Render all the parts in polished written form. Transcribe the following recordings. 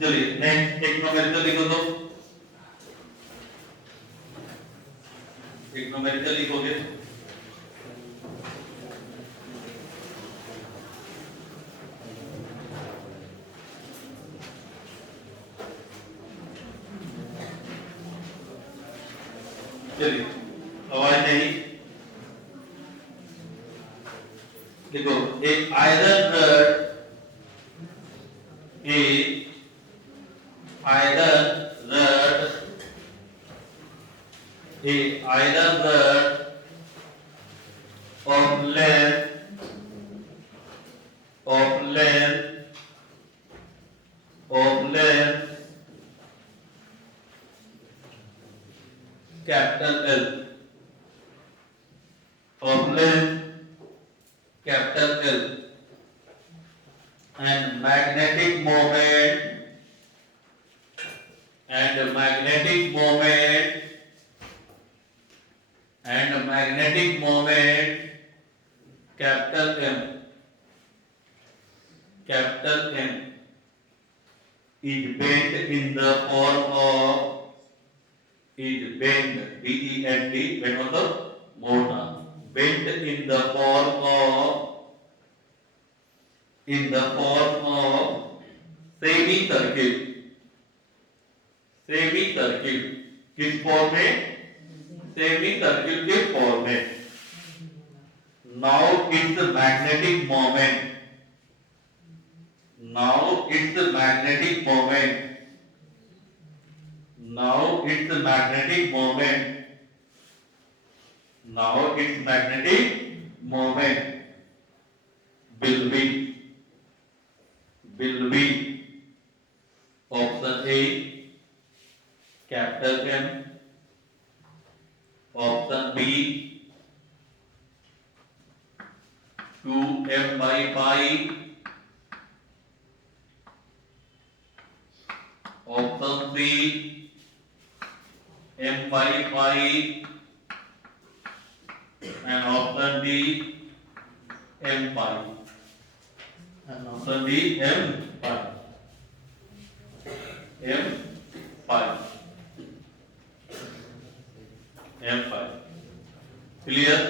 चलिए नेक्स्ट एक न्यूमेरिकल लिखो तो, एक न्यूमेरिकल लिखोगे। चलिए आवाज नहीं, देखो एक iron rod, iron rod, iron rod of length of length of length capital L, of length capital L, and magnetic moment and magnetic moment and magnetic moment capital M, capital M is bent in the form of, is bent, B-E-N-T, bent मतलब मोड़ना, bent in the form of, in the form of semicircle, semicircle किस form में, semicircle के form में। Now its magnetic moment, now its magnetic moment, now its magnetic moment, now its magnetic moment will be option A capital M, option B 2m by pi, option C m by pi, and option D m pi, and option D m pi, m pi, m pi, clear.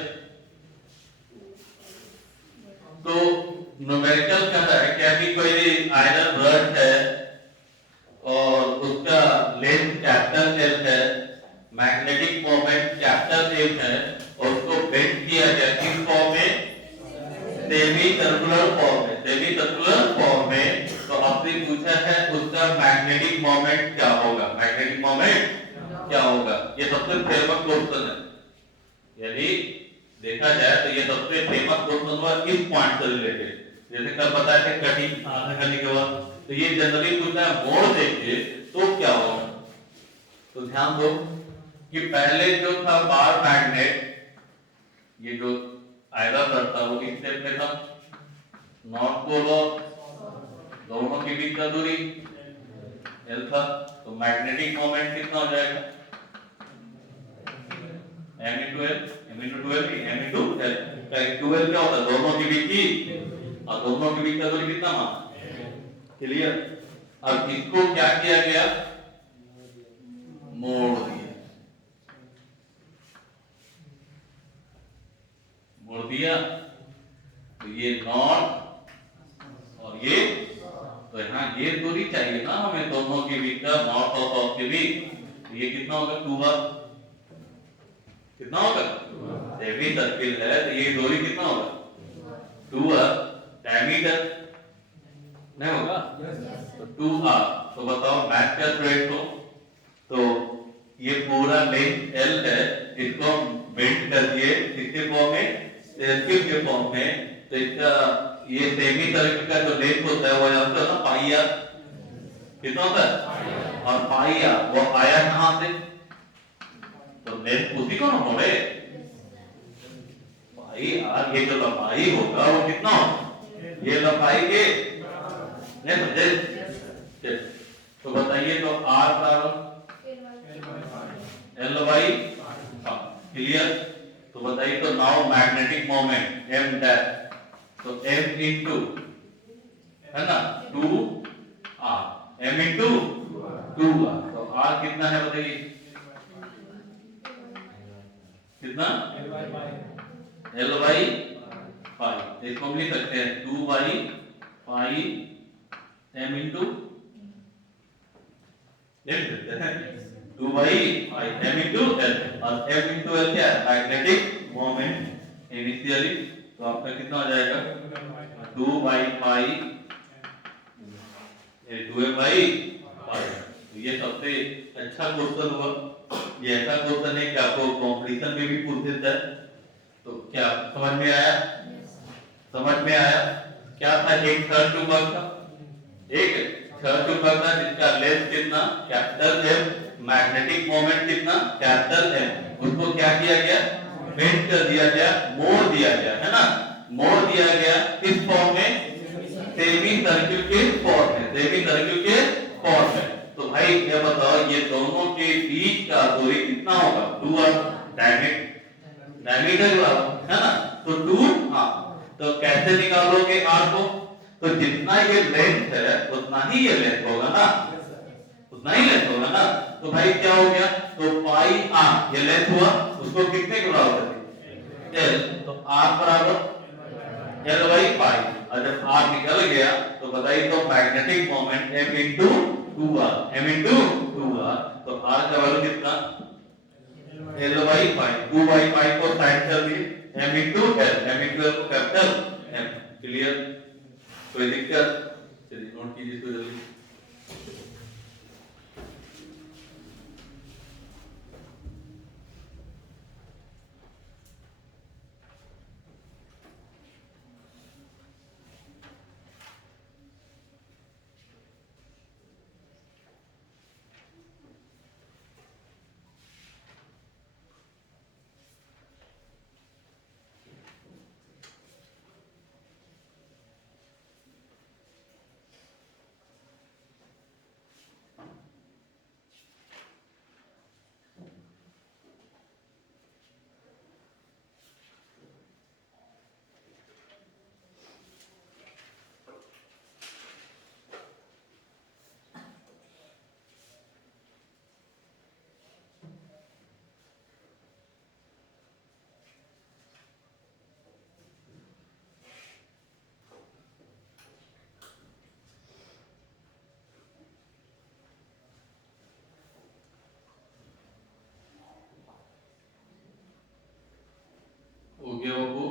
तो numerical कहता है कि अभी कोई iron rod है और उसका length capital L है, मैग्नेटिक मोमेंट कैपिटल एम है, और उसको बेंड किया गया किस फॉर्म में, सेमी सर्कुलर फॉर्म में, सेमी सर्कुलर फॉर्म में। तो आपसे पूछा है उसका मैग्नेटिक मोमेंट क्या होगा, मैग्नेटिक मोमेंट क्या होगा, ये सबसे फेमस क्वेश्चन है। यानी देखा जाए तो ये सबसे फेमस क्वेश्चन हुआ इस पॉइंट से रिलेटेड। जैसे कल बताया था कटिंग आधा करने के बाद, तो ये जनरली पूछता है मोड़ देंगे तो क्या होगा। तो ध्यान दो कि पहले जो था बार मैग्नेट, ये जो आयरन रड था वो किस शेप में था, नॉर्थ पोल और दोनों के बीच का दूरी एल था। तो मैग्नेटिक मोमेंट कितना हो जाएगा, m into l, m into 12, m into l, का 12 क्या होता है, दोनों के बीच की, और दोनों के बीच का दूरी कितना माना, क्लियर। अब इसको क्या किया गया, मोड़ दिया, मोड़ दिया। तो ये नॉर्थ और ये, तो यहाँ ये दूरी चाहिए ना हमें दोनों के बीच का, नॉर्थ और साउथ के बीच। तो ये कितना होगा, 2r, कितना होगा, सेमी सर्किल है तो ये दूरी कितना होगा, 2r डायमीटर नहीं होगा, तो 2r। तो बताओ मैथ का स्टूडेंट हो, तो ये पूरा लेंथ l है, इसको बेंड कर दिए किसके फॉर्म में, सर्किल के फॉर्म में। तो इसका ये सेमी सर्किल का जो लेंथ होता है वो जानते हो ना, पाई आर, कितना होता है, और पाई आर वो आया कहां से, तो लेंथ उसी को ना मोड़े, पाई आर, ये जो लंबाई होगा वो कितना होगा, ये लंबाई के, नहीं समझे। तो बताइए, तो आर बराबर एल बाई, क्लियर। तो बताइए, तो now magnetic moment m dash, तो m इनटू है ना 2r, m इंटू 2r। तो r कितना है बताइए, कितना l बाई 5। इसको हम लिख सकते हैं 2 बाई 5 m इंटू, लिख सकते हैं 2 बाई 5 m इंटू l। और m इंटू l क्या है, मैग्नेटिक मोमेंट इनिशियली। तो आपका कितना हो जाएगा 2 बाई 5 2m बाई 5। ये सबसे अच्छा क्वेश्चन हुआ। ये ऐसा क्वेश्चन है कि आपको कॉम्पिटिशन में भी पूछ देता है। तो क्या समझ में आया, समझ में आया? क्या था, एक थर्ड चुंबक था, एक थर्ड चुंबक था जिसका लेंथ कितना, कैपिटल M, मैग्नेटिक मोमेंट कितना, कैपिटल M। उसको क्या किया गया, बेंड कर दिया गया, मोड़ दिया गया, है ना। मोड़ दिया गया किस फॉर्म में, सेमी सर्किल के फॉर्म में, सेमी सर्किल के फॉर्म में। तो भाई ये बताओ, ये दोनों के बीच का दूरी कितना होगा, 2r, डायमीटर हुआ, है ना। तो 2, हाँ। तो कैसे निकालोगे r को, तो जितना ये लेंथ है उतना ही ये लेंथ होगा ना, उतना ही लेंथ होगा ना। तो भाई क्या हो गया, तो पाई r ये लेंथ हुआ, उसको कितने के बराबर कर दिया, l। तो r बराबर l बाई पाई। और जब r निकल गया तो बताइए, तो magnetic moment m into 2r, m into 2r। तो r का वैल्यू कितना, l by pi. 2 by pi को साइड कर दिए, m into l, m into l को कैपिटल M। क्लियर, कोई दिक्कत, चलिए नोट कीजिए इसको जल्दी। हो गया बाबू,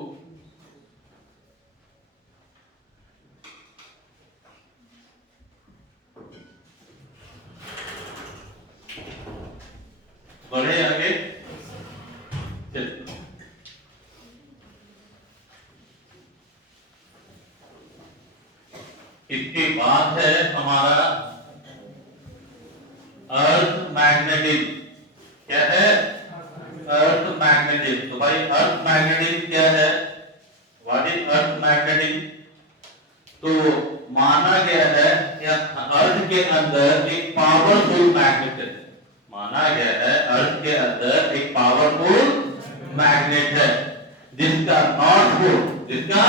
बढ़े आगे। चलिए इसके बाद है हमारा अर्थ मैग्नेटिज्म। क्या है, अर्थ मैग्नेटिज्म। तो भाई अर्थ मैग्नेटिज्म क्या है, व्हाट इज अर्थ मैग्नेटिज्म। तो माना गया है कि अर्थ के अंदर एक पावरफुल मैग्नेट है, माना गया है अर्थ के अंदर एक पावरफुल मैग्नेट है, जिसका नॉर्थ पोल, जिसका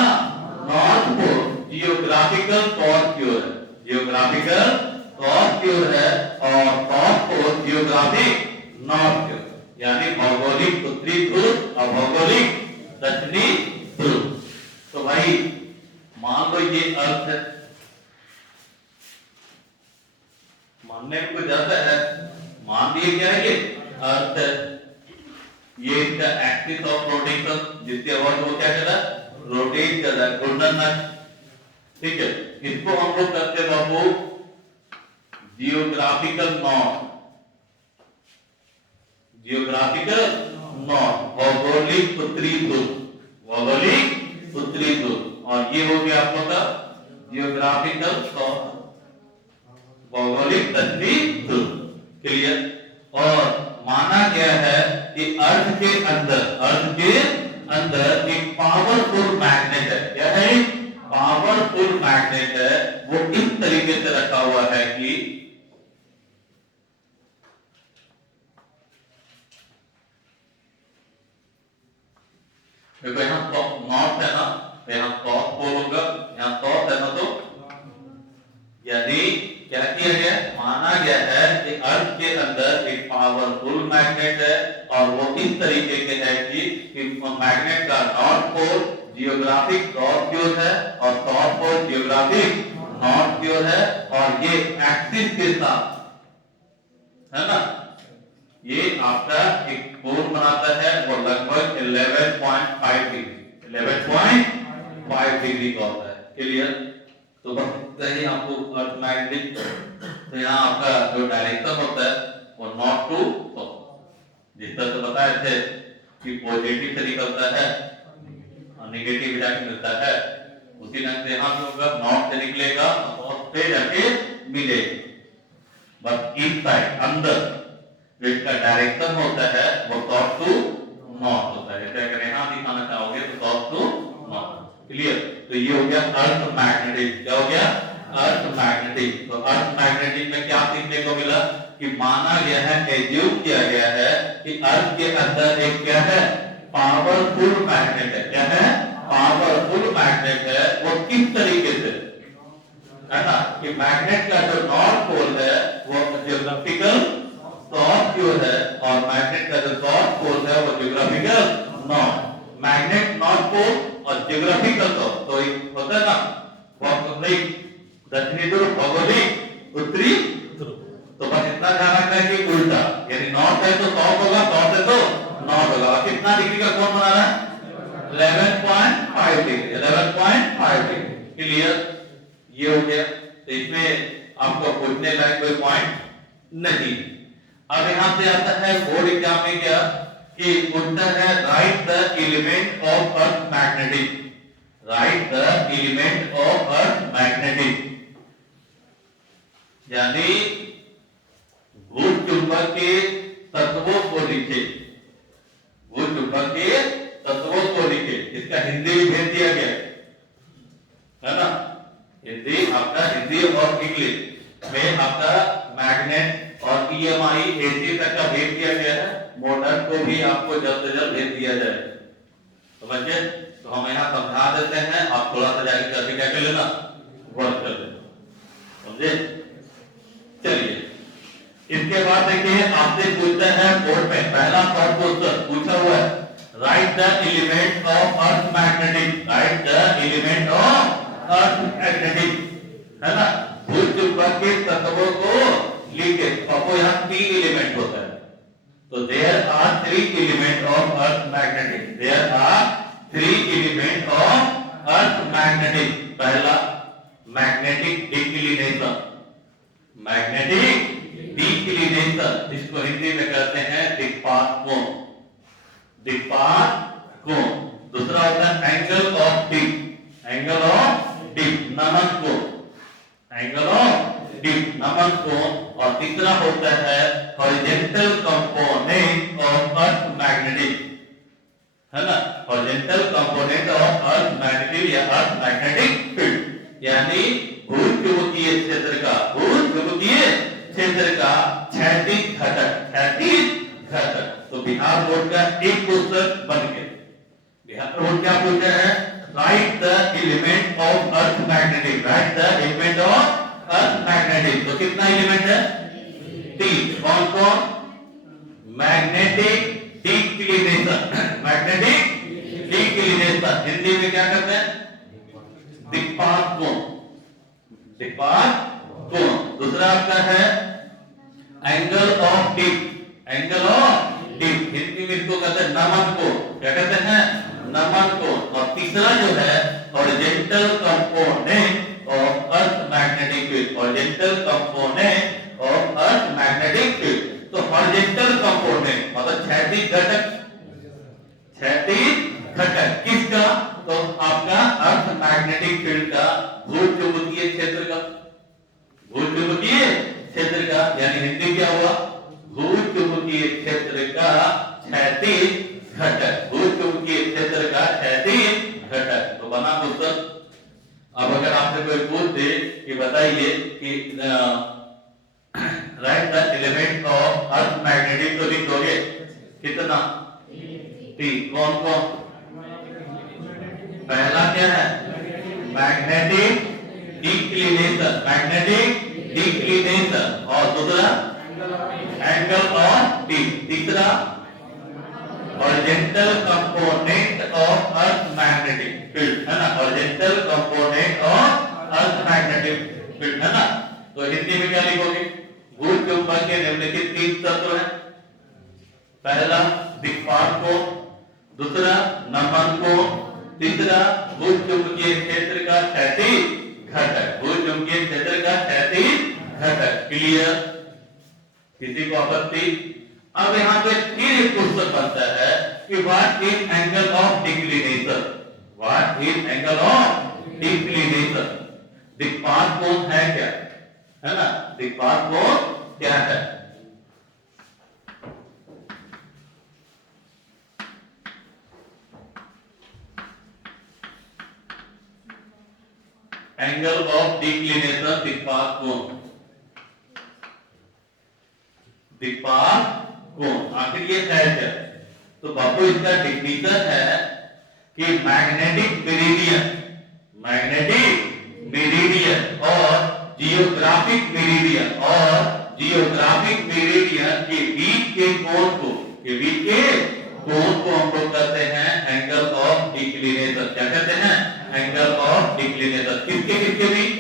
नॉर्थ पोल जियोग्राफिकल कॉर्क्यूर है, जियोग्राफिकल कॉर्क्यूर है, और साउथ पोल जियोग्राफिक नॉर्थ क्यूर, यानी भौगोलिक उत्तरी ध्रुव और भौगोलिक दक्षिणी ध्रुव। तो भाई मान लो ये अर्थ है, मानने में कुछ ज्यादा है, मान लिए क्या है, ये अर्थ है, ये इसका एक्सिस ऑफ रोटेशन, जिसके अबाउट वो क्या कर रहा है, रोटेट कर रहा है, घूर्णन है। ठीक है, इसको हम लोग करते हैं बाबू जियोग्राफिकल नॉर्थ, जियोग्राफिकल नॉर्थ, भौगोलिक उत्तरी ध्रुव, भौगोलिक उत्तरी ध्रुव। और ये हो गया आप लोग का जियोग्राफिकल साउथ, भौगोलिक दक्षिणी ध्रुव। क्लियर। और माना गया है कि अर्थ के अंदर, अर्थ के अंदर एक पावरफुल मैग्नेट है। क्या है, पावरफुल मैग्नेट है। वो इस तरीके से रखा हुआ है कि देखो यहां नॉर्थ है ना, तो यहां साउथ पोल होगा, यहां साउथ है ना, तो यानी क्या किया गया, गया है कि अर्थ के अंदर एक पावरफुल मैग्नेट है और वो इस तरीके के है कि मैग्नेट का नॉर्थ पोल जियोग्राफिक साउथ प्योर है और साउथ पोल जियोग्राफिक नॉर्थ प्योर है और ये एक्सिस के साथ है ना, ये आपका एक कोण बनाता है वो लगभग 11.5 डिग्री 11.5 डिग्री का होता है। क्लियर? तो बस यही आपको अर्थ मैग्नेटिक, तो यहाँ आपका जो डायरेक्शन होता है वो नॉर्थ टू साउथ, जिस तरह से बताए थे कि पॉजिटिव से निकलता है और नेगेटिव जाके मिलता है, उसी ढंग से यहाँ भी होगा, नॉर्थ से निकलेगा और से जाके मिलेगा। बस इस साइड अंदर जो इसका डायरेक्शन होता है वो साउथ टू नॉर्थ होता है। जैसे अगर यहाँ दिखाना चाहोगे तो साउथ टू नॉर्थ। क्लियर? तो ये हो गया अर्थ मैग्नेटिक। क्या हो गया? Earth magnetic. तो अर्थ मैग्नेटिक में क्या सीखने को मिला कि माना गया है, एज्यूम किया गया है कि अर्थ के अंदर एक क्या है, पावरफुल मैग्नेट है। क्या है? पावरफुल मैग्नेट है। वो किस तरीके से है ना, कि मैग्नेट का जो नॉर्थ पोल है वो जियोग्राफिकल साउथ पोल है और मैग्नेट का जो साउथ पोल है वो geographical north. Magnet north pole और जियोग्राफिकल साउथ, तो होता है ना भौगोलिक दक्षिणी ध्रुव, भौगोलिक उत्तरी ध्रुव। तो बस इतना ध्यान रखना है कि उल्टा, यानी नॉर्थ है तो साउथ होगा, साउथ है तो नॉर्थ होगा। और कितना डिग्री का कोण बना रहा है? 11.5 डिग्री 11.5 डिग्री। क्लियर? ये हो गया। तो इसमें आपको पूछने लायक कोई पॉइंट नहीं। अब यहां से आता है बोर्ड एग्जाम में क्या कि उत्तर है right the element of earth magnetic. Right the element of earth magnetic, यानी भूचुंबक के तत्वों को लिखे। भूचुंबक के तत्वों को लिखे। इसका हिंदी भी भेज दिया गया है ना, हिंदी आपका, हिंदी और इंग्लिश में आपका मैग्नेट और EMI AC तक का भेज दिया गया है। मॉडर्न को भी आपको जल्द से जल्द भेज दिया जाए। तो बच्चे, तो हम यहाँ समझा देते हैं, आप थोड़ा सा जाके करके क्या कर लेना, वर्क कर लेना। समझे? चलिए, इसके बाद देखिए आपसे पूछते हैं बोर्ड में पहला शॉर्ट क्वेश्चन पूछा हुआ है, right the element of earth magnetic. Right the element of earth magnetic, है ना, भूचुंबक के तत्वों को लिखे। आपको यहाँ 3 एलिमेंट होता है। तो there are 3 element of earth magnetic. There are 3 element of earth magnetic. पहला मैग्नेटिक डिक्लिनेशन। मैग्नेटिक डिक्लिनेशन, इसको हिंदी में कहते हैं दिक्पात कोण। दिक्पात कोण। दूसरा होता है angle of dip. Angle of dip, नमन कोण। एंगल ऑफ डिप, नमन कोण। और तीसरा होता है horizontal component of earth magnetic, है ना, horizontal component of earth magnetic या अर्थ मैग्नेटिक फील्ड, यानी भूचुंबकीय क्षेत्र का, भूचुंबकीय क्षेत्र का क्षैतिज घटक। क्षैतिज घटक। तो बिहार बोर्ड का एक क्वेश्चन बन गया। बिहार बोर्ड क्या पूछा है, right the element of earth magnetic. Right the element of earth magnetic. तो कितना एलिमेंट है? 3। कौन कौन? Magnetic declination. Magnetic declination Hindi में क्या कहते हैं? दिक्पात कोण। दिक्पात कोण। दूसरा आपका है angle of dip. Angle of dip Hindi में इसको कहते हैं नमन कोण। क्या कहते हैं? नमन कोण। और तीसरा जो है horizontal component of earth magnetic field. Horizontal component of earth magnetic field. तो हॉरिजॉन्टल कंपोनेंट मतलब क्षैतिज घटक। क्षैतिज घटक किसका? तो आपका अर्थ मैग्नेटिक फील्ड का, भूचुंबकीय क्षेत्र का। भूचुंबकीय क्षेत्र का, यानी हिंदी क्या हुआ? भूचुंबकीय क्षेत्र का क्षैतिज घटक। भूचुंबकीय क्षेत्र का क्षैतिज घटक। तो बना क्वेश्चन। अब अगर आपसे कोई पूछ दे कि बताइए कि right the element of earth magnetic, तो लिख दोगे कितना? 3। कौन कौन? पहला क्या है? Magnetic declination. Magnetic declination. और दूसरा horizontal component of earth magnetic field, है ना, horizontal component of earth magnetic field, है ना। तो हिंदी में क्या लिखोगे? भूल चुंबक के निम्नलिखित 3 तत्व हैं। पहला दिक्पात कोण, दूसरा नमन कोण, तीसरा भूल चुंबकीय क्षेत्र का क्षैतिज घटक, भूल चुंबकीय क्षेत्र का क्षैतिज घटक। क्लियर? किसी को आपत्ति? अब यहाँ पे फिर एक क्वेश्चन बनता है कि what is angle of declination, what is angle of declination? दिक्पात कोण है क्या, है ना, दिक्पात कोण क्या है? एंगल ऑफ डिक्लिनेशन दिक्पात कोण, दिक्पात कोण आखिर ये है क्या? तो बापू इसका डिफिनेशन है कि मैग्नेटिक मेरिडियन, मैग्नेटिक मेरिडियन और जियोग्राफिक मेरिडियन, और जियोग्राफिक मेरिडियन के बीच के कोण को, के बीच के कोण को हम लोग कहते हैं एंगल ऑफ डिक्लिनेशन। क्या कहते हैं? Angle of declination. किसके किसके बीच?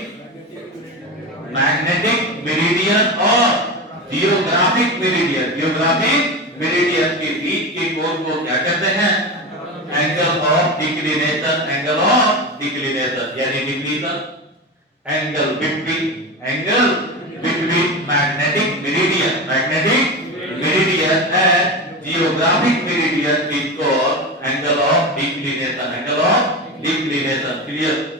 मैग्नेटिक मेरिडियन और जियोग्राफिक मेरिडियन, जियोग्राफिक मेरिडियन के बीच के कोण को क्या कहते हैं? Angle of declination, angle of declination यानी declination angle between, angle between magnetic meridian, magnetic meridian and geographic meridian is called angle of declination, angle of declination. Clear?